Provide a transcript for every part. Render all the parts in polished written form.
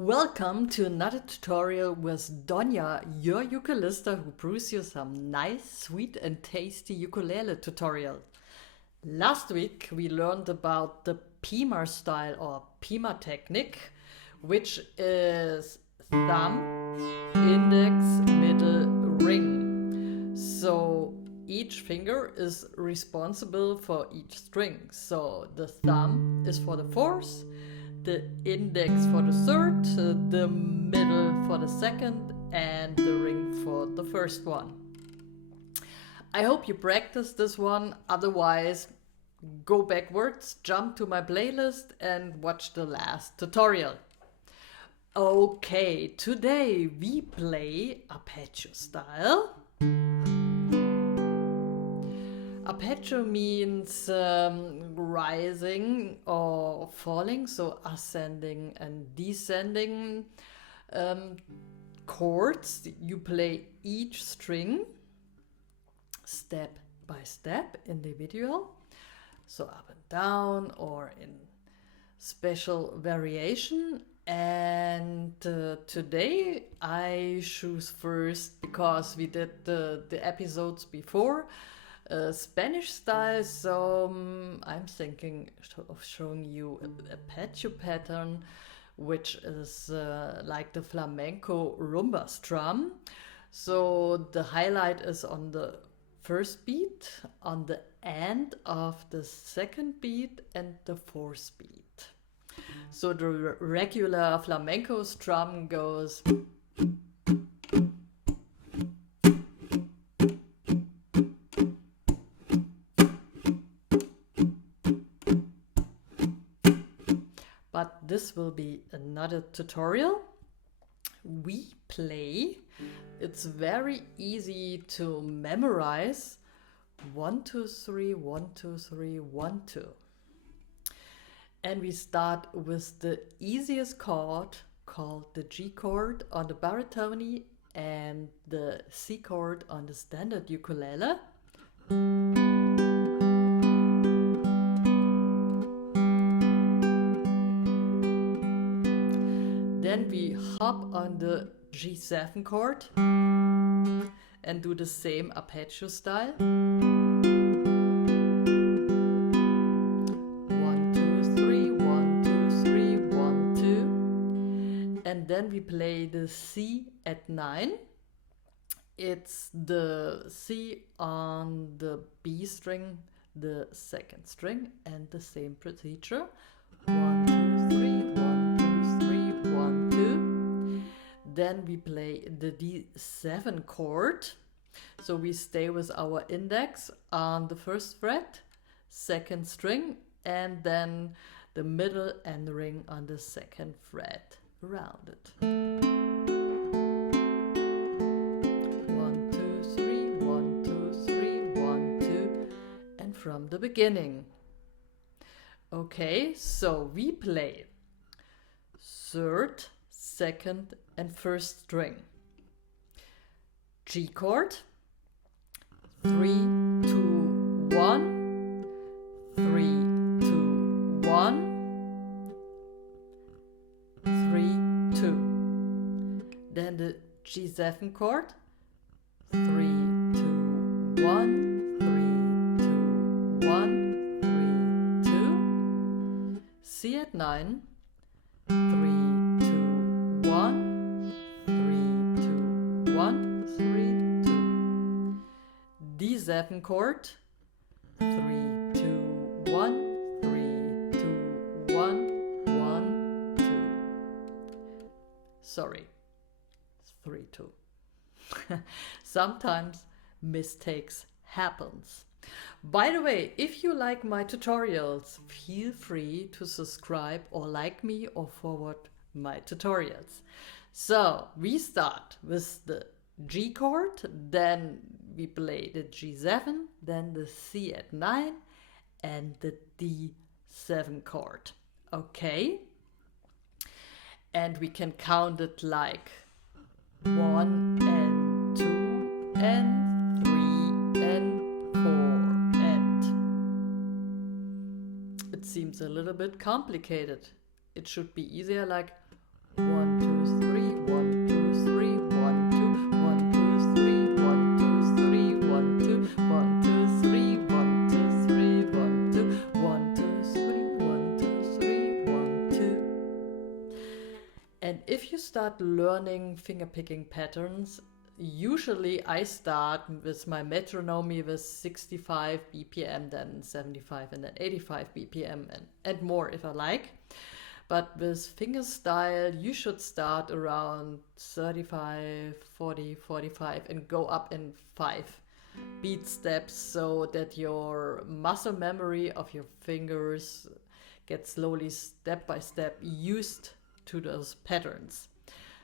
Welcome to another tutorial with Doña, your ukulista who brews you some nice, sweet and tasty ukulele tutorial. Last week we learned about the Fingerstyle or Pima technique, which is thumb, index, middle, ring. So each finger is responsible for each string. So the thumb is for the fourth, the index for the third, the middle for the second, and the ring for the first one. I hope you practice this one, otherwise go backwards, jump to my playlist and watch the last tutorial. Okay, today we play arpeggio style. Arpeggio means rising or falling, so ascending and descending chords. You play each string step by step, individual, so up and down or in special variation. And today I choose first, because we did the episodes before, Spanish style, so I'm thinking of showing you an arpeggio pattern, which is like the flamenco rumba strum. So the highlight is on the first beat, on the end of the second beat and the fourth beat. So the regular flamenco strum goes but this will be another tutorial. We play, it's very easy to memorize, 1, 2, 3, 1, 2, 3, 1, 2. And we start with the easiest chord called the G chord on the baritone and the C chord on the standard ukulele. Then we hop on the G7 chord and do the same arpeggio style. 1, 2, 3, 1, 2, 3, 1, 2. And then we play the C at 9. It's the C on the B string, the second string, and the same procedure. 1, 2, 3, 1, 2, 3, 1, 2. Then we play the D7 chord. So we stay with our index on the first fret, second string, and then the middle and the ring on the second fret around it. 1, 2, 3, 1, 2, 3, 1, 2, and from the beginning. Okay, so we play third, second, and first string. G chord, 3, 2, 1, 3, 2, 1, 3, 2. Then the G7 chord, 3, 2, 1, 3, 2, 1, 3, 2. C at 9, 3, 2, 1, 3, 2, 1, 3, 2. D7 chord, 3, 2, 1, 3, 2, 1, 1, 2. Sorry, 3, 2. Sometimes mistakes happens. By the way, if you like my tutorials, feel free to subscribe or like me or forward my tutorials. So we start with the G chord, then we play the G7, then the C at 9 and the D7 chord. Okay? And we can count it like 1 and 2 and 3 and 4 and. It seems a little bit complicated. It should be easier, like 1, And if you start learning fingerpicking patterns, usually I start with my metronome with 65 BPM, then 75 and then 85 BPM and more if I like. But with fingerstyle, you should start around 35, 40, 45 and go up in 5 beat steps so that your muscle memory of your fingers gets slowly, step by step, used to those patterns.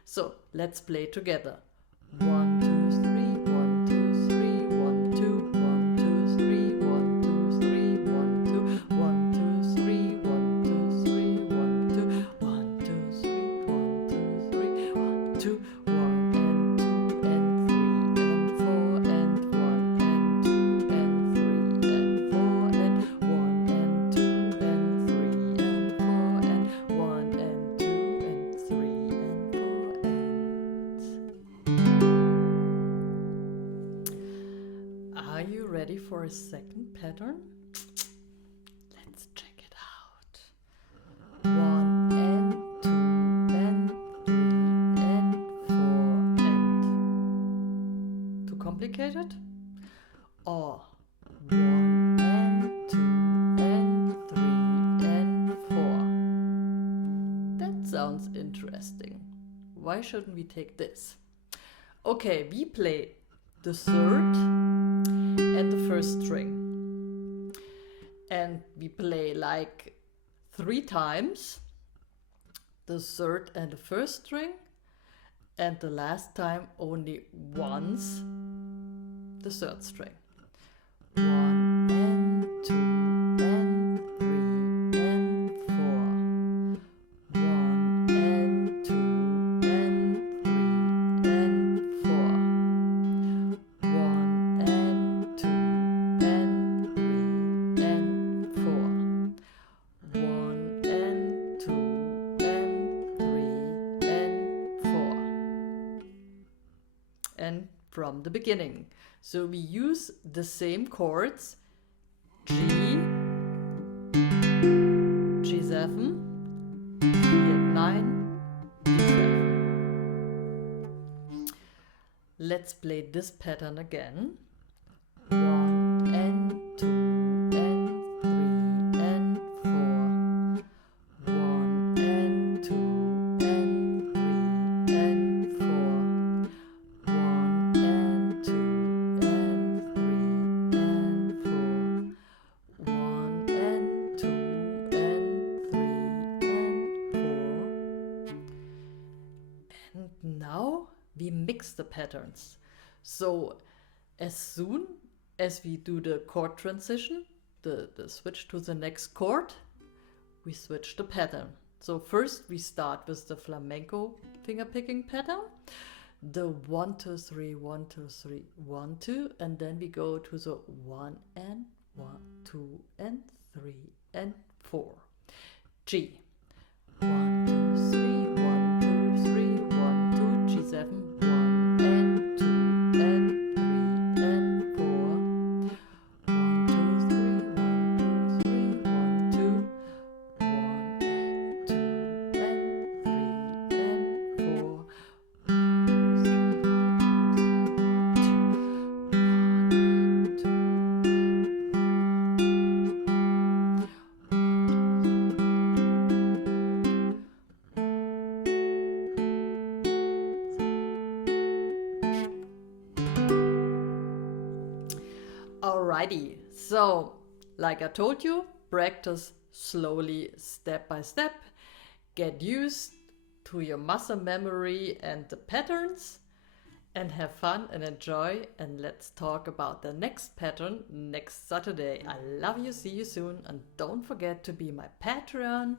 So let's play together. 1, 2, 3, 1, 2, 3, 1, 2, 1, 2, 3, 1, 2, 3, 1, 2, 1, 2, 3, 1, 2, 3, 1, 2, 1, 2, 3, 1, 2, 3, 1, 2, 1 and 2 and 3 and 4 and 1 and 2 and 3 and 4 and 1 and 2 and 3 and 4 and 1 and 2 and 3 and 4 and... Are you ready for a second pattern? Let's check it out. 1 and 2 and 3 and 4 and... Too complicated? Or 1 and 2 and 3 and 4. That sounds interesting. Why shouldn't we take this? Okay, we play the third and the first string. And we play like 3 times the third and the first string, and the last time only once the third string. 1 and 2 and 3 and 4. 1 and 2 and 3 and 4. 1 and 2 and 3 and 4. 1 and 2 and 3 and 4. And from the beginning. So we use the same chords: G, G7, D9, D7. Let's play this pattern again. 1 and 2 and 3 and 4. 1 and 2 and 3 and 4. 1 and 2 and 3 and 4. 1 and 2 and 3 and 4. And now we mix the patterns. So as soon as we do the chord transition, the switch to the next chord, we switch the pattern. So first we start with the flamenco fingerpicking pattern, the 1, 2, 3, 1, 2, 3, 1, 2, and then we go to the 1 and 1, 2 and 3 and 4. G. 1, 2, 3, 1, 2, 3, 1, 2, G7, 1 and 2 and 3 and 4. 1, 2, 3, 1, 2, 3, 1, 2, 1 and 2 and 3 and 4. 1, 2, 3, 1, 2, 1 and 2. Alrighty, so like I told you, practice slowly, step by step, get used to your muscle memory and the patterns, and have fun and enjoy. And let's talk about the next pattern next Saturday. I love you, see you soon, and don't forget to be my Patreon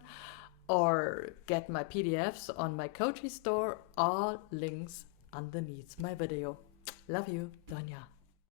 or get my PDFs on my Kochi store. All links underneath my video. Love you, Doña.